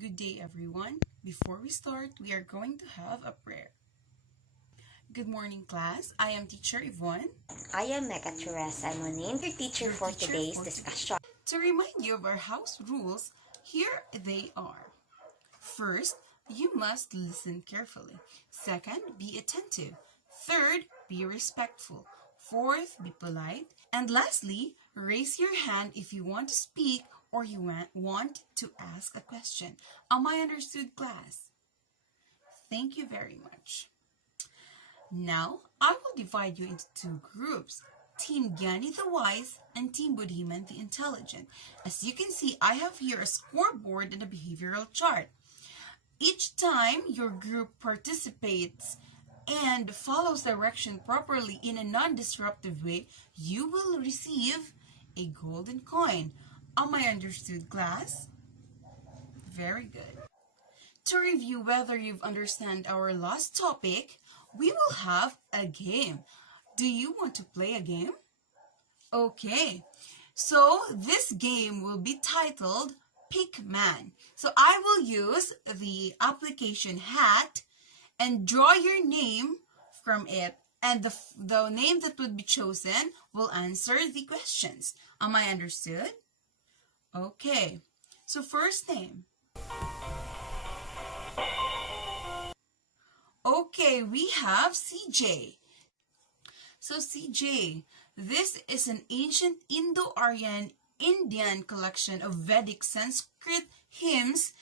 Good day, everyone. Before we start, we are going to have a prayer. Good morning, class. I am teacher Yvonne. I am Mecha Teresa Monin, your teacher for today's discussion. To remind you of our house rules, here they are. First, you must listen carefully. Second, be attentive. Third, be respectful. Fourth, be polite. And lastly, raise your hand if you want to speak or you want to ask a question. Am I understood, class? Thank you very much. Now, I will divide you into two groups. Team Gyani the Wise and Team Buddhiman the Intelligent. As you can see, I have here a scoreboard and a behavioral chart. Each time your group participates and follows direction properly in a non-disruptive way, you will receive a golden coin. Am I understood, class? Very good. To review whether you've understand our last topic, we will have a game. Do you want to play a game? Okay, so this game will be titled Pick Man. So I will use the application hat and draw your name from it, and the name that would be chosen will answer the questions. Am I understood? Okay, so first name. Okay, we have CJ. So CJ, this is an ancient Indo-Aryan Indian collection of Vedic Sanskrit hymns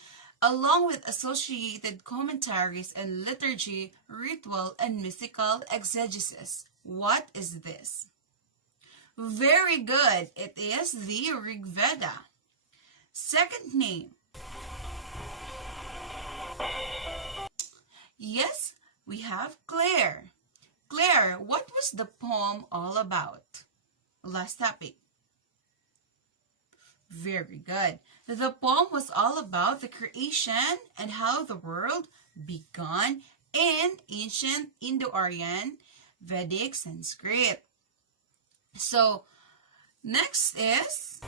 along with associated commentaries and liturgy, ritual, and mystical exegesis. What is this? Very good. It is the Rig Veda. Second name. Yes, we have Claire. Claire, what was the poem all about? Last topic. Very good. The poem was all about the creation and how the world began in ancient Indo-Aryan Vedic Sanskrit. So, next is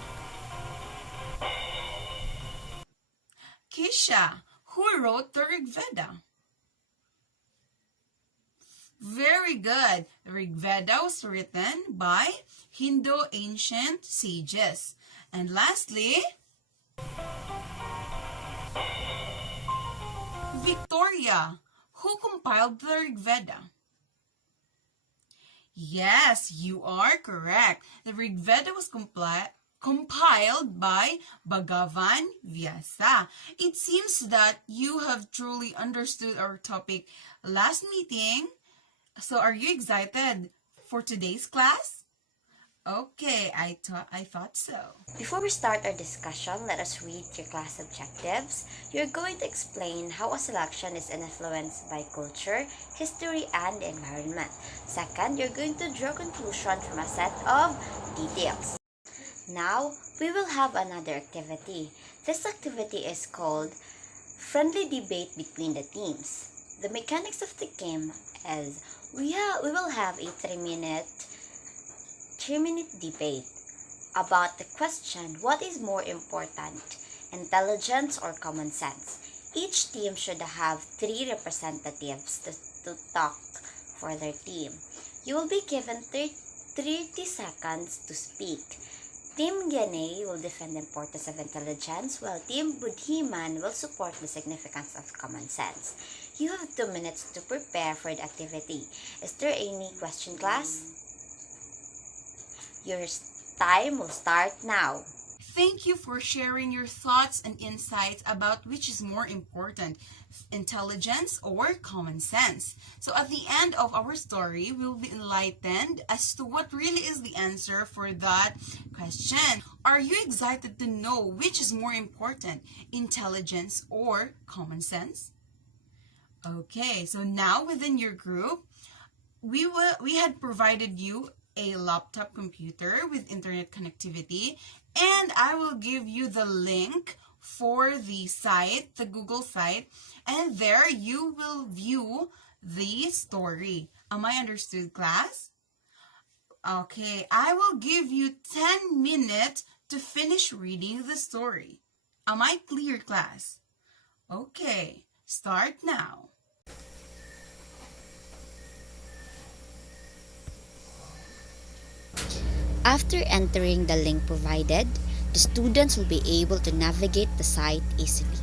Kisha, who wrote the Rig Veda. Very good. The Rig Veda was written by Hindu ancient sages. And lastly, Victoria, who compiled the Rig Veda. Yes, you are correct. The Rig Veda was compiled by Bhagavan Vyasa. It seems that you have truly understood our topic last meeting. So are you excited for today's class? Okay, I thought so. Before we start our discussion, let us read your class objectives. You're going to explain how a selection is influenced by culture, history, and environment. Second, you're going to draw conclusion from a set of details. Now, we will have another activity. This activity is called Friendly Debate Between the Teams. The mechanics of the game is we will have a 3-minute debate about the question, what is more important, intelligence or common sense? Each team should have 3 representatives to talk for their team. You will be given 30 seconds to speak. Team Gyane will defend the importance of intelligence, while Team Buddhiman will support the significance of common sense. You have 2 minutes to prepare for the activity. Is there any question, class? Your time will start now. Thank you for sharing your thoughts and insights about which is more important, intelligence or common sense. So at the end of our story, we'll be enlightened as to what really is the answer for that question. Are you excited to know which is more important, intelligence or common sense? Okay, so now within your group, we had provided you a laptop computer with internet connectivity, and I will give you the link for the site, the Google site, and there you will view the story. Am I understood, class? Okay, I will give you 10 minutes to finish reading the story. Am I clear, class? Okay, start now. After entering the link provided, the students will be able to navigate the site easily.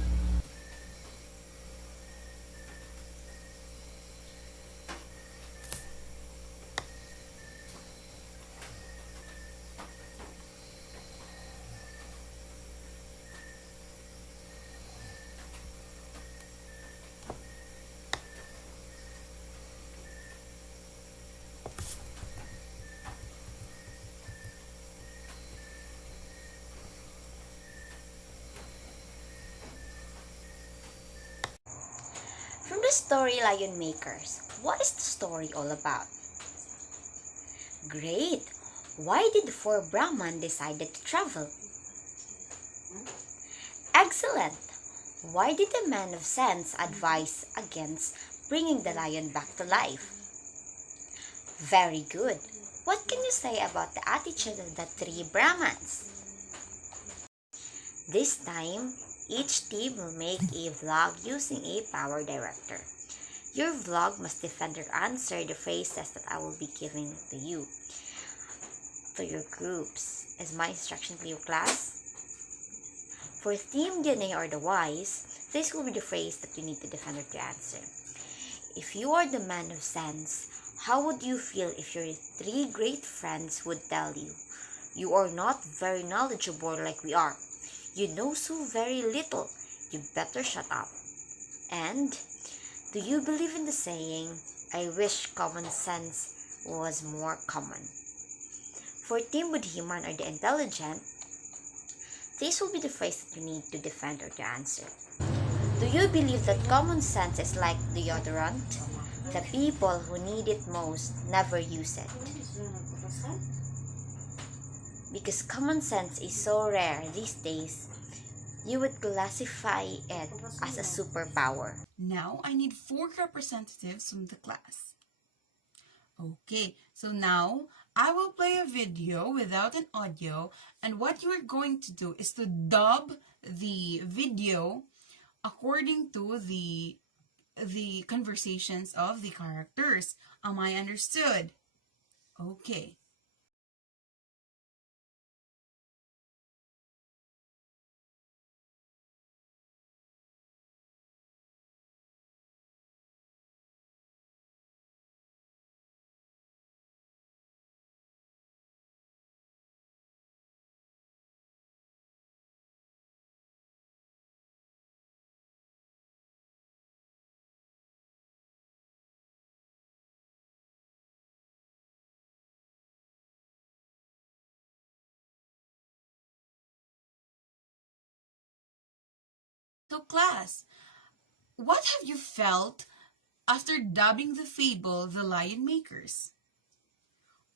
From the story Lion Makers, what is the story all about? Great! Why did the four Brahman decided to travel? Excellent! Why did the man of sense advise against bringing the lion back to life? Very good! What can you say about the attitude of the three Brahmans? This time, each team will make a vlog using a power director. Your vlog must defend or answer the phrases that I will be giving to you, to your groups. Is my instruction clear, class? For Team DNA or the Wise, this will be the phrase that you need to defend or to answer. If you are the man of sense, how would you feel if your three great friends would tell you, "You are not very knowledgeable like we are. You know so very little. You better shut up." And do you believe in the saying, "I wish common sense was more common"? For Team Buddhiman or the intelligent, this will be the phrase that you need to defend or to answer. Do you believe that common sense is like deodorant? The people who need it most never use it. Because common sense is so rare these days, you would classify it as a superpower. Now I need 4 representatives from the class. Okay, so now I will play a video without an audio, and what you are going to do is to dub the video according to the conversations of the characters. Am I understood? Okay. So class, what have you felt after dubbing the fable The Lion Makers?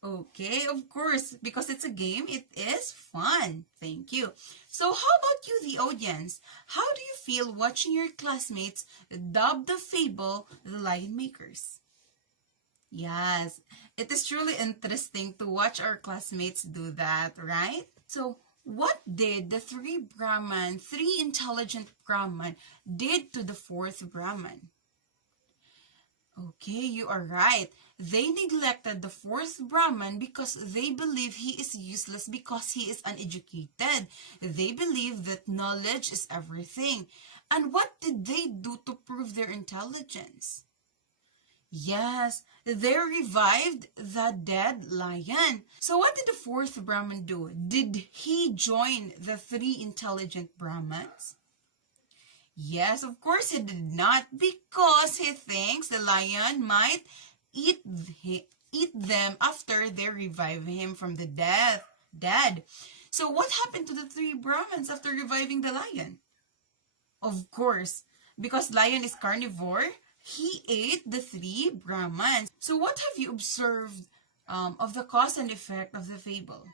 Okay, of course, because it's a game, it is fun. Thank you. So how about you, the audience? How do you feel watching your classmates dub the fable The Lion Makers? Yes, it is truly interesting to watch our classmates do that, right? So what did the three intelligent Brahman did to the fourth Brahman? Okay, you are right. They neglected the fourth Brahman because they believe he is useless because he is uneducated. They believe that knowledge is everything. And what did they do to prove their intelligence? Yes, they revived the dead lion. So what did the fourth Brahman do? Did he join the three intelligent Brahmans? Yes, of course he did not, because he thinks the lion might eat eat them after they revive him from the dead. So what happened to the three Brahmins after reviving the lion? Of course, because lion is carnivore, he ate the three Brahmins. So what have you observed of the cause and effect of the fable?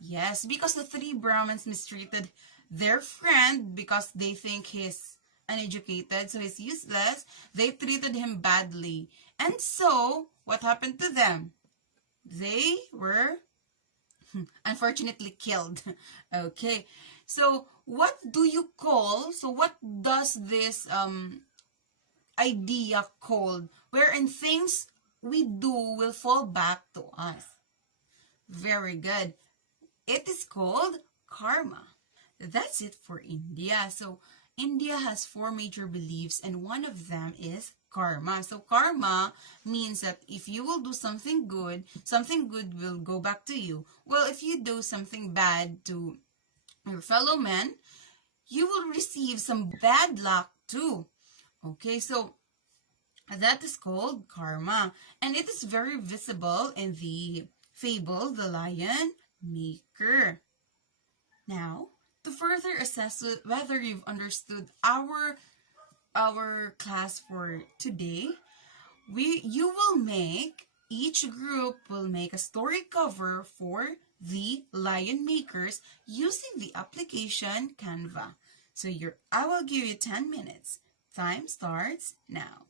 Yes, because the three Brahmins mistreated their friend because they think he's uneducated, so he's useless. They treated him badly. And so, what happened to them? They were unfortunately killed. Okay, so what do you call, so what does this idea called, wherein things we do will fall back to us? Very good. It is called karma. That's it for India. So India has 4 major beliefs, and one of them is karma. So karma means that if you will do something good will go back to you. Well, if you do something bad to your fellow man, you will receive some bad luck too. Okay, so that is called karma, and it is very visible in the fable The Lion Maker. Now, to further assess whether you've understood our class for today, each group will make a story cover for the Lion Makers using the application Canva. So I will give you 10 minutes. Time starts now.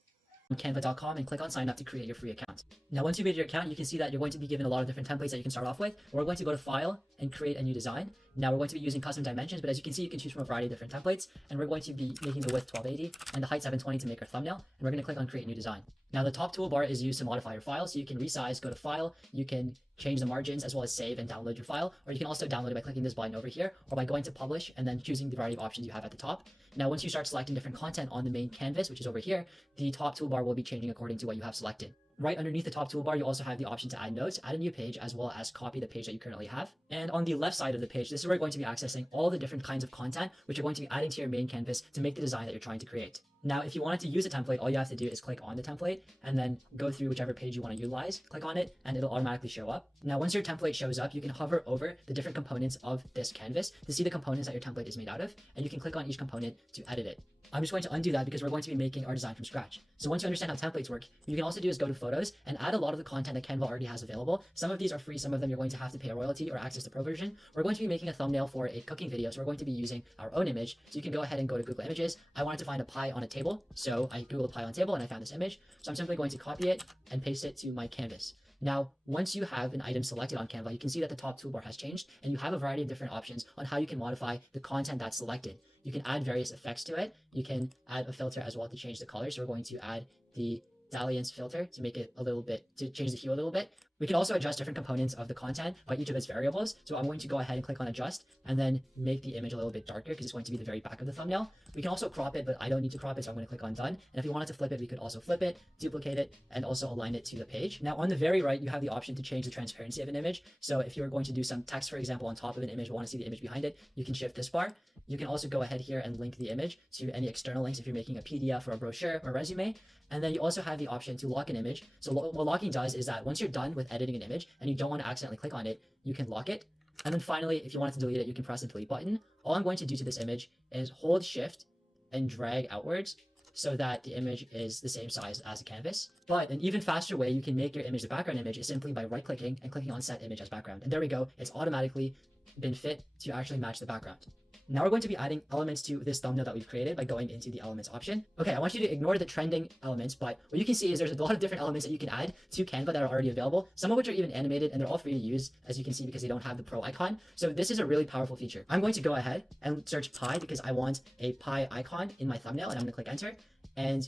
Canva.com and click on sign up to create your free account. Now, once you made your account, you can see that you're going to be given a lot of different templates that you can start off with. We're going to go to File and create a new design. Now, we're going to be using custom dimensions, but as you can see, you can choose from a variety of different templates, and we're going to be making the width 1280 and the height 720 to make our thumbnail, and we're going to click on Create New Design. Now, the top toolbar is used to modify your file, so you can resize, go to File, you can change the margins as well as save and download your file, or you can also download it by clicking this button over here, or by going to Publish and then choosing the variety of options you have at the top. Now, once you start selecting different content on the main canvas, which is over here, the top toolbar will be changing according to what you have selected. Right underneath the top toolbar, you also have the option to add notes, add a new page, as well as copy the page that you currently have. And on the left side of the page, this is where you're going to be accessing all the different kinds of content, which you're going to be adding to your main canvas to make the design that you're trying to create. Now, if you wanted to use a template, all you have to do is click on the template and then go through whichever page you want to utilize, click on it, and it'll automatically show up. Now, once your template shows up, you can hover over the different components of this canvas to see the components that your template is made out of, and you can click on each component to edit it. I'm just going to undo that because we're going to be making our design from scratch. So once you understand how templates work, you can also do is go to Photos and add a lot of the content that Canva already has available. Some of these are free, some of them you're going to have to pay a royalty or access the pro version. We're going to be making a thumbnail for a cooking video, so we're going to be using our own image. So you can go ahead and go to Google Images. I wanted to find a pie on a table, so I Googled pie on table and I found this image. So I'm simply going to copy it and paste it to my canvas. Now, once you have an item selected on Canva, you can see that the top toolbar has changed, and you have a variety of different options on how you can modify the content that's selected. You can add various effects to it. You can add a filter as well to change the color. So we're going to add the dalliance filter to make it to change the hue a little bit. We can also adjust different components of the content by each of its variables. So I'm going to go ahead and click on adjust and then make the image a little bit darker because it's going to be the very back of the thumbnail. We can also crop it, but I don't need to crop it, so I'm going to click on done. And if we wanted to flip it, we could also flip it, duplicate it, and also align it to the page. Now on the very right, you have the option to change the transparency of an image. So if you're going to do some text, for example, on top of an image, but want to see the image behind it, you can shift this bar. You can also go ahead here and link the image to any external links if you're making a PDF or a brochure or resume. And then you also have the option to lock an image. So what locking does is that once you're done with editing an image and you don't want to accidentally click on it, you can lock it. And then finally, if you wanted to delete it, you can press the delete button. All I'm going to do to this image is hold shift and drag outwards so that the image is the same size as the canvas. But an even faster way you can make your image the background image is simply by right clicking and clicking on set image as background. And there we go. It's automatically been fit to actually match the background. Now we're going to be adding elements to this thumbnail that we've created by going into the elements option. Okay, I want you to ignore the trending elements, but what you can see is there's a lot of different elements that you can add to Canva that are already available, some of which are even animated, and they're all free to use, as you can see, because they don't have the pro icon. So this is a really powerful feature. I'm going to go ahead and search pie because I want a pie icon in my thumbnail, and I'm going to click enter. And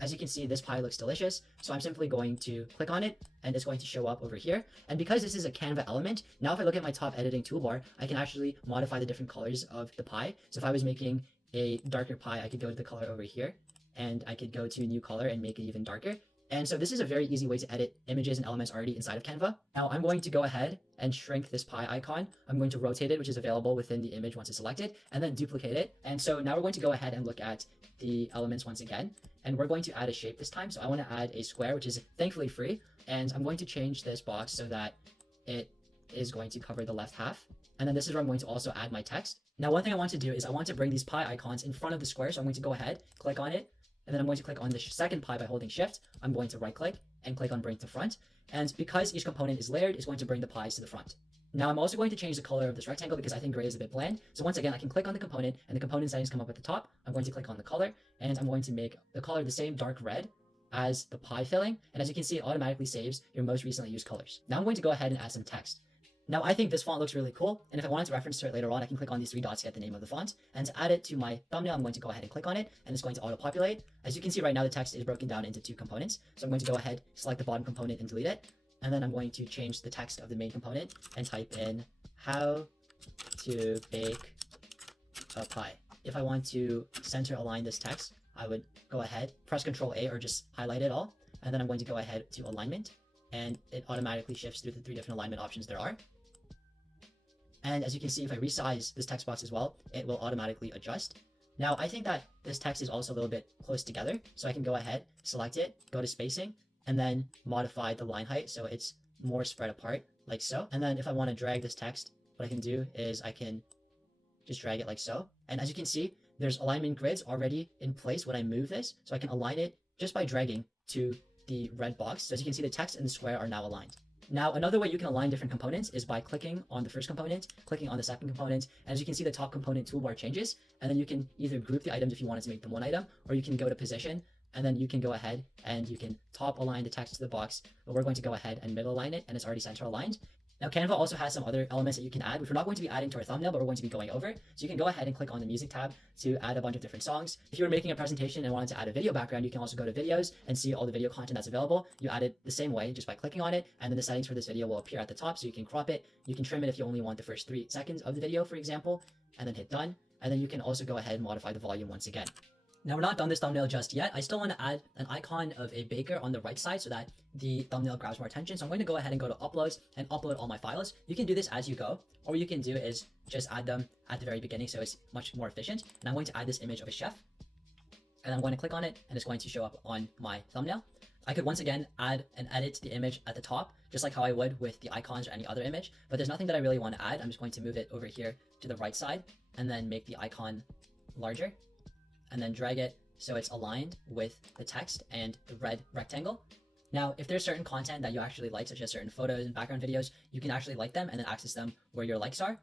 as you can see, this pie looks delicious, so I'm simply going to click on it, and it's going to show up over here. And because this is a Canva element, now if I look at my top editing toolbar, I can actually modify the different colors of the pie. So if I was making a darker pie, I could go to the color over here, and I could go to new color and make it even darker. And so this is a very easy way to edit images and elements already inside of Canva. Now I'm going to go ahead and shrink this pie icon. I'm going to rotate it, which is available within the image once it's selected, and then duplicate it. And so now we're going to go ahead and look at the elements once again. And we're going to add a shape this time. So I want to add a square, which is thankfully free. And I'm going to change this box so that it is going to cover the left half. And then this is where I'm going to also add my text. Now, one thing I want to do is I want to bring these pie icons in front of the square. So I'm going to go ahead, click on it, and then I'm going to click on the second pie by holding shift. I'm going to right click and click on bring to front. And because each component is layered, it's going to bring the pies to the front. Now I'm also going to change the color of this rectangle because I think gray is a bit bland. So once again, I can click on the component and the component settings come up at the top. I'm going to click on the color and I'm going to make the color the same dark red as the pie filling. And as you can see, it automatically saves your most recently used colors. Now I'm going to go ahead and add some text. Now I think this font looks really cool, and if I wanted to reference to it later on, I can click on these three dots to get the name of the font. And to add it to my thumbnail, I'm going to go ahead and click on it, and it's going to auto-populate. As you can see right now, the text is broken down into two components. So I'm going to go ahead, select the bottom component and delete it. And then I'm going to change the text of the main component and type in how to bake a pie. If I want to center align this text, I would go ahead, press Ctrl A or just highlight it all. And then I'm going to go ahead to alignment, and it automatically shifts through the three different alignment options there are. And as you can see, if I resize this text box as well, it will automatically adjust. Now, I think that this text is also a little bit close together, so I can go ahead, select it, go to spacing, and then modify the line height so it's more spread apart, like so. And then if I want to drag this text, what I can do is I can just drag it like so. And as you can see, there's alignment grids already in place when I move this, so I can align it just by dragging to the red box. So as you can see, the text and the square are now aligned. Now, another way you can align different components is by clicking on the first component, clicking on the second component. As you can see, the top component toolbar changes, and then you can either group the items if you wanted to make them one item, or you can go to position, and then you can go ahead and you can top align the text to the box, but we're going to go ahead and middle align it, and it's already center aligned. Now, Canva also has some other elements that you can add, which we're not going to be adding to our thumbnail, but we're going to be going over. So you can go ahead and click on the music tab to add a bunch of different songs. If you were making a presentation and wanted to add a video background, you can also go to videos and see all the video content that's available. You add it the same way, just by clicking on it, and then the settings for this video will appear at the top, so you can crop it. You can trim it if you only want the first 3 seconds of the video, for example, and then hit done. And then you can also go ahead and modify the volume once again. Now, we're not done this thumbnail just yet. I still want to add an icon of a baker on the right side so that the thumbnail grabs more attention. So I'm going to go ahead and go to uploads and upload all my files. You can do this as you go, or you can do is just add them at the very beginning so it's much more efficient. And I'm going to add this image of a chef, and I'm going to click on it, and it's going to show up on my thumbnail. I could once again add and edit the image at the top, just like how I would with the icons or any other image, but there's nothing that I really want to add. I'm just going to move it over here to the right side and then make the icon larger, and then drag it so it's aligned with the text and the red rectangle. Now, if there's certain content that you actually like, such as certain photos and background videos, you can actually like them and then access them where your likes are.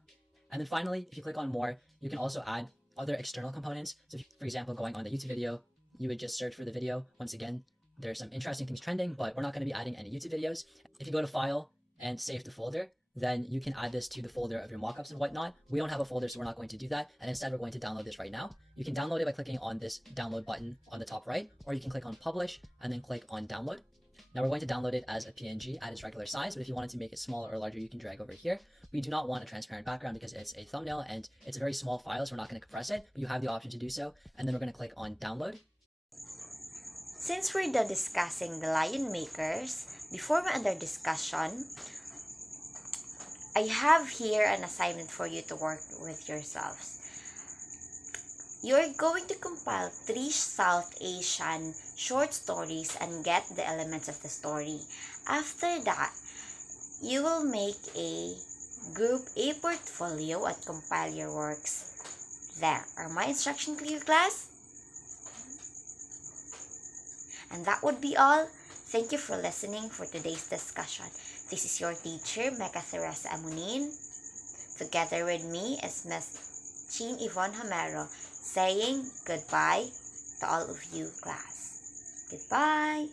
And then finally, if you click on more, you can also add other external components. So if, for example, going on the YouTube video, you would just search for the video. Once again, there's some interesting things trending, but we're not going to be adding any YouTube videos. If you go to File and Save to Folder, then you can add this to the folder of your mockups and whatnot. We don't have a folder, so we're not going to do that. And instead, we're going to download this right now. You can download it by clicking on this download button on the top right, or you can click on Publish and then click on Download. Now we're going to download it as a PNG at its regular size, but if you wanted to make it smaller or larger, you can drag over here. We do not want a transparent background because it's a thumbnail and it's a very small file, so we're not going to compress it, but you have the option to do so. And then we're going to click on Download. Since we're done discussing the Lion Makers, before my other discussion, I have here an assignment for you to work with yourselves. You're going to compile 3 South Asian short stories and get the elements of the story. After that, you will make a group A portfolio and compile your works there. Are my instructions clear, class? And that would be all. Thank you for listening for today's discussion. This is your teacher, Mecha Teresa Monin. Together with me is Miss Yvonne Jamero, saying goodbye to all of you, class. Goodbye.